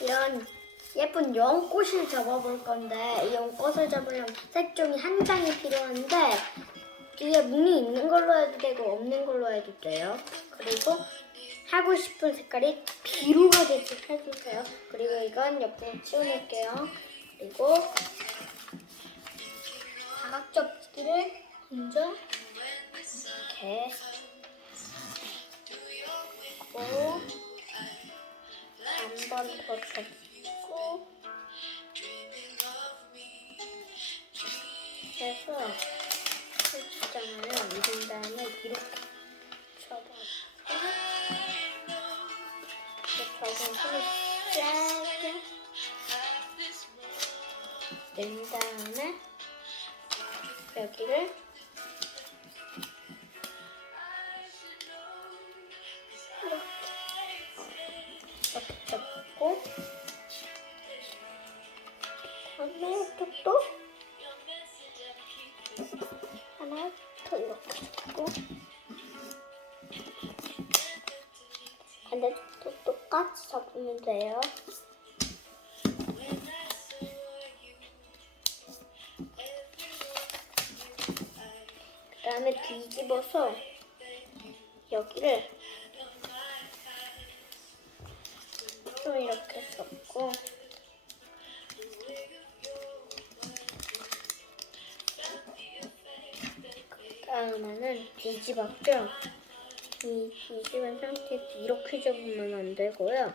이런 예쁜 연꽃을 접어볼 건데 이 연꽃을 접으려면 색종이 한 장이 필요한데 뒤에 무늬 있는 걸로 해도 되고 없는 걸로 해도 돼요. 그리고 하고 싶은 색깔이 비루하게 해주세요. 그리고 이건 옆으로 치워놓을게요. 그리고 사각 접기를 먼저 이렇게 하고 한 번 더 접고 해서 풀치장을 이은 다음에 이렇게 접어서 접은 손을 짧게 낸 다음에 여기를 이렇게 접고 다음에 이쪽도 하나 더 이렇게 접고 반대쪽도 똑같이 접으면 돼요. 그 다음에 뒤집어서 여기를 좀 이렇게 접고 그 다음에는 뒤집었죠? 이 뒤집은 상태에서 이렇게 접으면 안 되고요.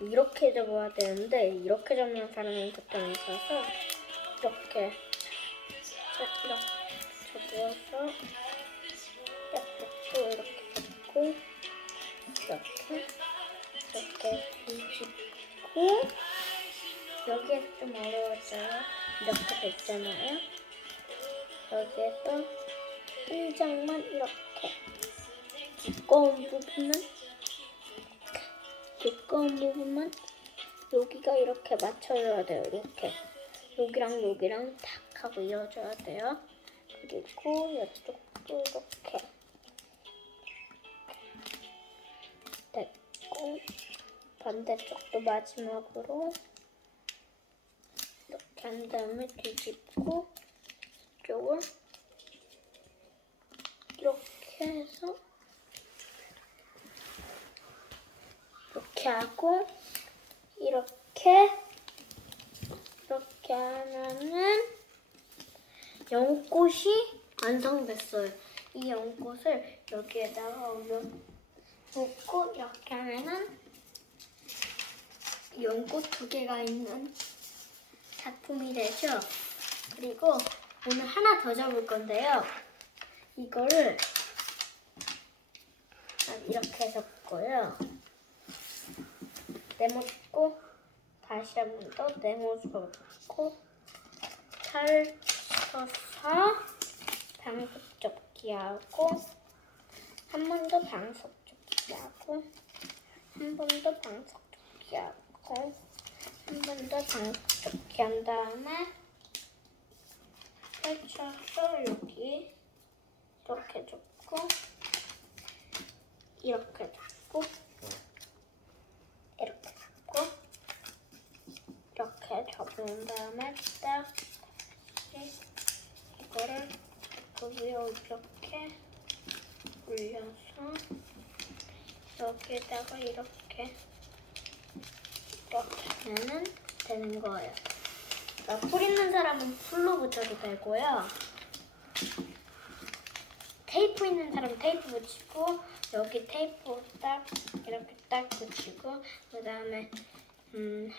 이렇게 접어야 되는데 이렇게 접는 사람은 보통 있어서 이렇게 접어서 옆쪽도 이렇게 접고 이렇게 뒤집고 여기에서 좀 어려워져요. 이렇게 됐잖아요. 여기에서 한 장만 이렇게 두꺼운 부분만 여기가 이렇게 맞춰줘야 돼요. 이렇게 여기랑 여기랑 탁 하고 이어줘야 돼요. 그리고 이쪽도 이렇게 됐고 반대쪽도 마지막으로 이렇게 한 다음에 뒤집고 이쪽을 이렇게 해서 이렇게 하고 이렇게 하면은 연꽃이 완성됐어요. 이 연꽃을 여기에다가 놓고 이렇게 하면은 연꽃 2개가 있는 작품이 되죠. 그리고 오늘 하나 더 접을 건데요. 이거를 이렇게 접고요. 네모주고 다시 한 번 더 네모주고 펼쳐서 방석 접기하고 한 번 더 방석 접기하고 한 번 더 방석 접기하고 한 번 더 방석 접기한 다음에 펼쳐서 여기 이렇게 접고 이렇게 접고 이렇게 접고 이렇게 접은 다음에 딱 다시 이거를 그 위에 이렇게 올려서 여기에다가 이렇게 하면은 되는 거예요. 풀 있는 사람은 풀로 붙여도 되고요. 테이프 있는 사람은 테이프 붙이고 여기 테이프 이렇게 딱 붙이고 그 다음에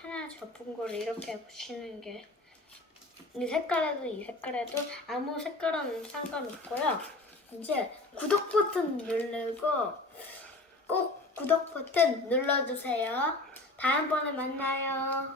하나 접은 거를 이렇게 붙이는 게 이 색깔에도 아무 색깔은 상관없고요. 이제 구독 버튼 누르고 꼭 구독 버튼 눌러주세요. 다음번에 만나요.